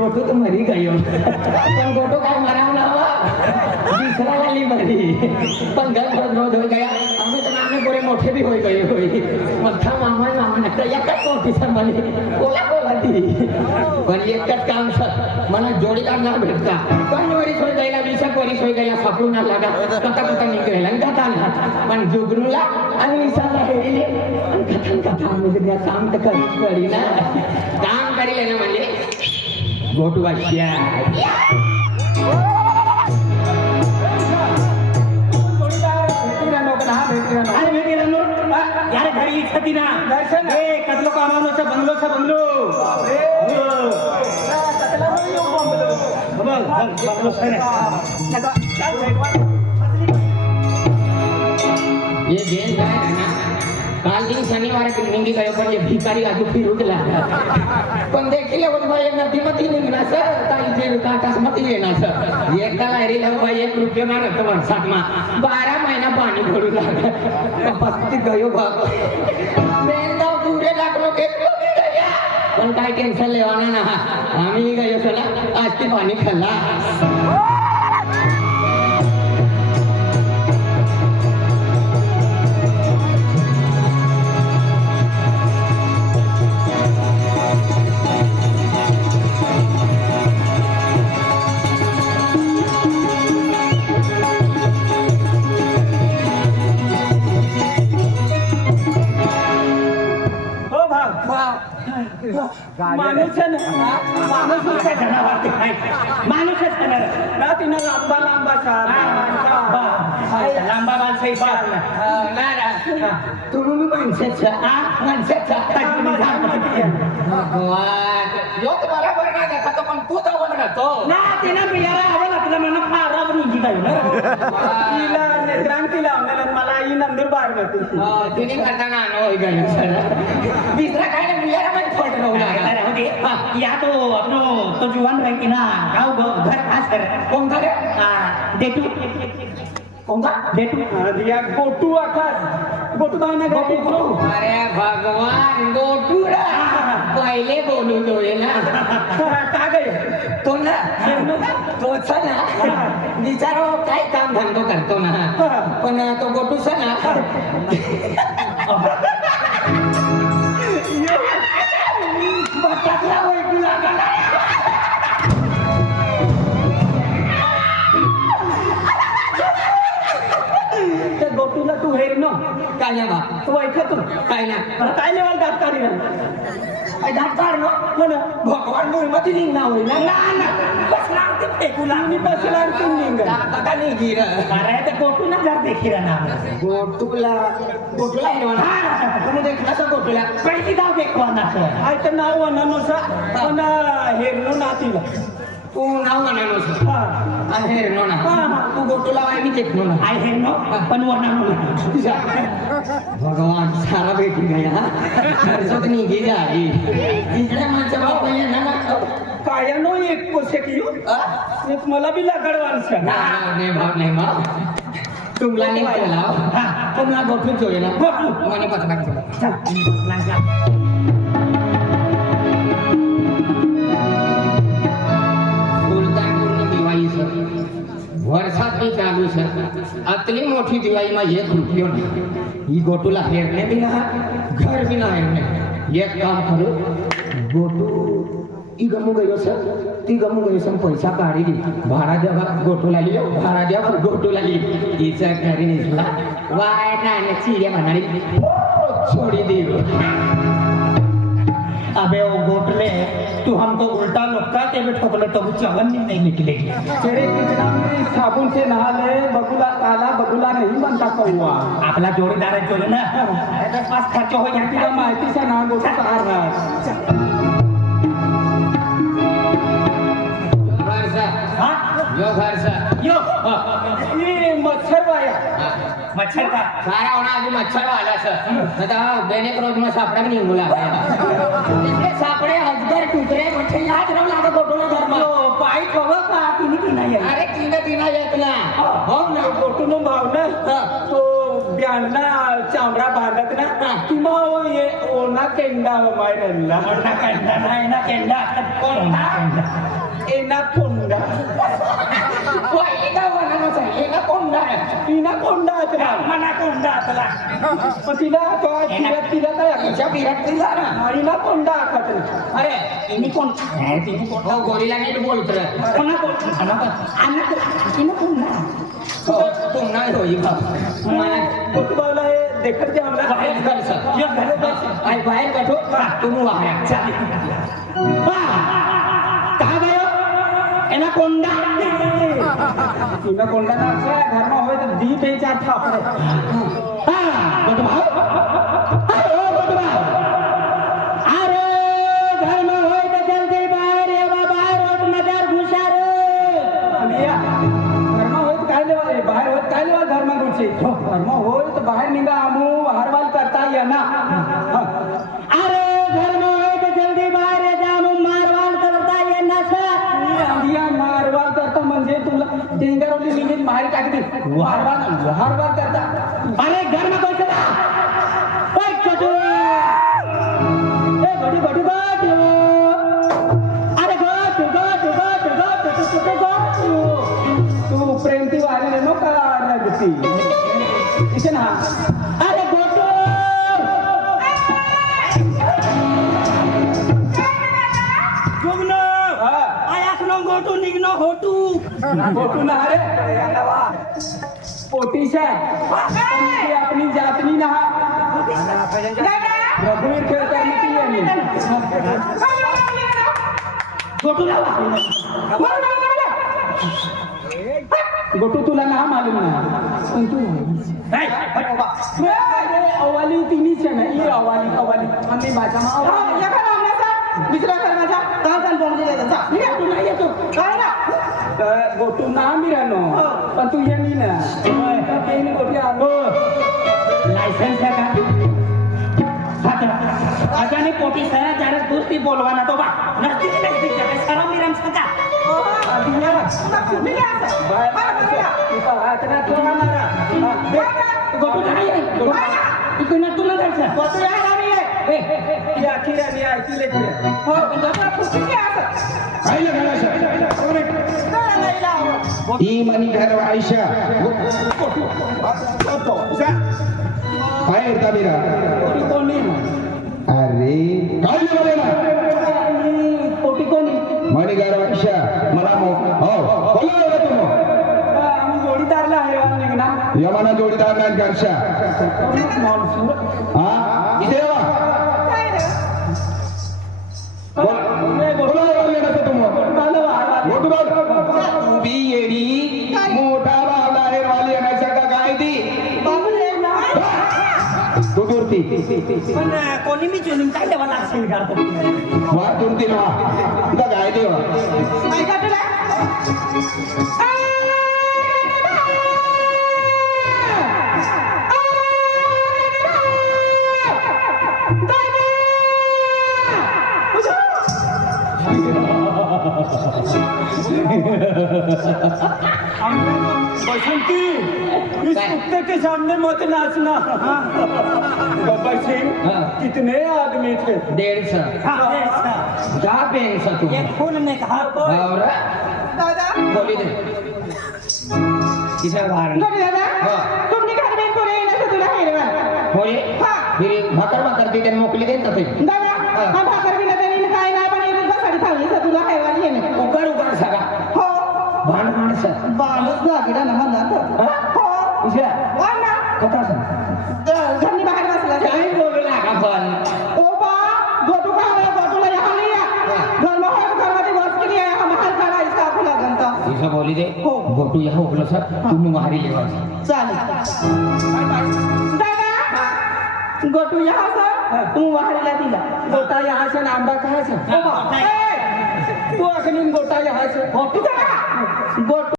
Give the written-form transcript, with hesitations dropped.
गोटू तो मरी गयो पण गोटू काय मराव ना दुसरा वाली मरी पण घर रोज हो गया आम्ही तर नामने पुरे मोठे भी हो गए होई मोठा मामा नका एकच मोठी संभाली कोला ती पण एकच काम मला जोडीदार ना भेटता पण वरीस होई गईला 20 वरीस होई गईला सापडून ना लागा कथा निघाला गताला पण जुगरूला आणि विसाला हेली कथा म्हणजे काम तर करी ना काम करी ना म्हणजे गोटू वाशिया यारे घरी इच्छती ना दर्शन हे कतलो कामानोचा बंगलोचा बंगलो ये देन काय है ना काल दिन शनिवार की निंगी गयो पण ये भिकारी आजू फिरू गेला पण देखिले वो भाई नदी मती निघना सर ताई जे काटास मती येना सर एकाला रे लो भाई 1 रुपया ना रखतो वर्षात मा 12 महिना पाणी भरू लागला पस्ती गयो बाप मेंदा पुरे लागलो घेतलो गया पण काय टेन्शन लेवाना ना आम्ही गयो चला आज ते पाणी खाल्ला माणूस ना तिनं लांबा लांबा माणसा तुम्ही माणसाचा योग बरोबर ना देखातो पण तू तर बन राहतो ना तिनं बियाला हवं लागलं म्हणून फारा पण तिला क्रांतीला मला ही नंदुरबार तिने करताना अनुभव गया तीसरा काय ना बियाला पण फोट राहू या तो अपनो तो जुवान रह ना गाँव घर खास कर कौन था रे डेटू कौन था डेटू दिया गोटू आखर गोटू दाना गोटू अरे भगवान गोटू रा पहिले बोलू तो ये ना का गए तो ना तोच ना विचारो काय काम धंदो करतो ना पण तो गोटूच ना बटाकला ओळखू लागला गोटूला तू हेर न काय ना बा तू ऐकतो काय ना काय लेवल दात काढी काय दात काढ ना भगवान मुळमती निघना होईल ना बसला ते फेकूला मी बसला तू निघ दाता नाही गिर अरे ते गोटूला जर देखील ना गोटूला आहे ना तुम्ही देखला तर गोटूला पैकी दाव देखवाना आहे तर नाव अननुसा पण हेरलो नातीला तू नाव म्हणालो आहे नो ना तू गोटूला आहे मी देखलो ना आय हेर नो पण वनानो भगवान सारा भेटी गया खर्चत निघी जाई इकडे माझ्या बाप ना काय नो एक कोसे कियो एक मला बी लागडवार नाही भाग नाही मा तुम्हाला नाही केला तुम्हाला गोठू जोयला गोठू मने पत्ता वर्षात भी चालू सर अतली मोठी दिवाळी में 1 रुपया नहीं ये गोटूला फेरने भी ना घर भी ना हेरने एक काम करो गोटू ई गमू गयो सर ती गमू गयो सर पैसा काढी दी भाडा देवा गोटूला लियो भाडा देवा गोटूला ली इचा घरी निसला वाय ना चिड़िया बनानी छोड़ी दी अबे वो गोटले तू हमको उल्टा लटका के भी ठोकले तो चलन नहीं निकलेगी तेरे कितना में साबुन से नहा ले बगुला काला बगुला नहीं बनता कौवा आपला जोड़ीदार है जो ना अरे पास खर्च हो जाती है माहिती से ना गोटू कार रहा यो घर सा यो ये मच्छर वाया मच्छर का सारा होना अभी मच्छर वाला सर बताओ बेने को रोज में सापड़ा नहीं बोला इसके सापड़े हजगर टुकड़े मच्छर याद रहो लागे गोटो घर में पाई कवर का तीन तीन है अरे तीन तीन है इतना हो ना गोटो नो भाव ना तो ब्याणला चामडा बांधत ना की मग ये ओना केंडा मायरला ना केंडा नाही ना केंडा कोंडा एना कोंडा एका कोंडा इना कोंडा असला मना कोंडा असला मग तिला तिला काय तिच्या बिरात तिला ना इना कोंडा आखत अरे इनी कोण तिनी कोण हो गोरीला नीट बोलतो रे. कोणा कोण इनी कोंडा तू नाही होई बाप मला फुटबॉल हे देखत जे आमला बाहेर कर सर आई बाहेर बैठो तुम वहां कहा गयो एना कोंडा इना कोंडा ना असा घर में होय तो दी पे चार थापड़े हाँ बटवा अरे बटवा अरे घर में होय तो जल्दी बाहर ये बाहर होत नजर घुसा रे अलिया घर में होय तो काय लेवा बाहेर होय काय लेवा घर में घुसे घर में होय तो बाहेर निघा आमू हरवाल करता या ना अरे घर में होय तो जल्दी बाहर ये जामू मारवाल करता ये नशा अंधिया मारवाल करता म्हणजे तुला टेंगरवली निघेल बाहेर टाकते वारवाल करता अरे घर में कोई चला ओए छोटू ए बड़ी बड़ी बात अरे गो तू प्रेमती वाले नो का रगती इसे ना अरे गोटू जुगनो आया सुनो गोटू निगनो होटू फोटू ना रे पोटीशा ती आपली जातनी ना रघुवीर खेळता ती आहे गोटू लावा गोटू तुला ना मालूम ना पण तू अरे अवाली तिनीच आहे ना ही अवाली आम्ही भाषा गोटू ना मी राहनो पण तू ये नी ना गोटी आलो लायसन्स है का अचानक पोटी सया चारच दोस्ती बोलवाना तो बा नजदीक जगह सारा मिरम सका गोटू नाही इकडे तुला जायचं गोटू यार आम्ही आहे अखिरा मी ऐकले हो ही मनी घर आयशा बाहेर ताबीरा कोणी अरे काय बोले ना पोटी कोणी मनी घर आयशा मला हो बोला रे तुम आम्ही जोडीदारला आहे निघणार यमाना जोडीदार नाही घरशा हा इथे येवा बोला बोलले ना तुम मोठू बाल बी येडी मोठा बावला आहे वाली येण्याचा काय ती तू दुरती पण कोणी मी चुलीम काय देवाला असेल करतो वा दुरती ना तुझा काय देवा बसंती इस कुत्ते के सामने मत नाचना गब्बर सिंह कितने आदमी थे 150 जा पेंस तू ये खून में कहा को और बोली दे किसा कारण तुमने घर में कोणी येण्याचं तुला हेरवा होय फिर भाकर ती मोकली दे तसे दादा हा भाकर बिना तरी काय नाही पण येऊन बसाडी थांबली तर तुला हेरवा येणे उकर सगा हो भांड सर बालच जागडा ना म्हणा हो इशा वाना कथा सांग घरनी बाहेर बसला काही बोलू नका पण ओ बा गोटू का रे गोटूला यहाँ लिया घर में हो घर में बस के लिए हम हर खाना इसका आपको लगनता इसा बोली दे हो. गोटू यहाँ उगलो सर तुम्ही मारी लेवा चालेल दादा गोटू यहाँ से तू वाहरीला दिला गोटा यहाँ से आंबा कहाँ से हाँ, तू अखनी गोटा यहाँ से गोटू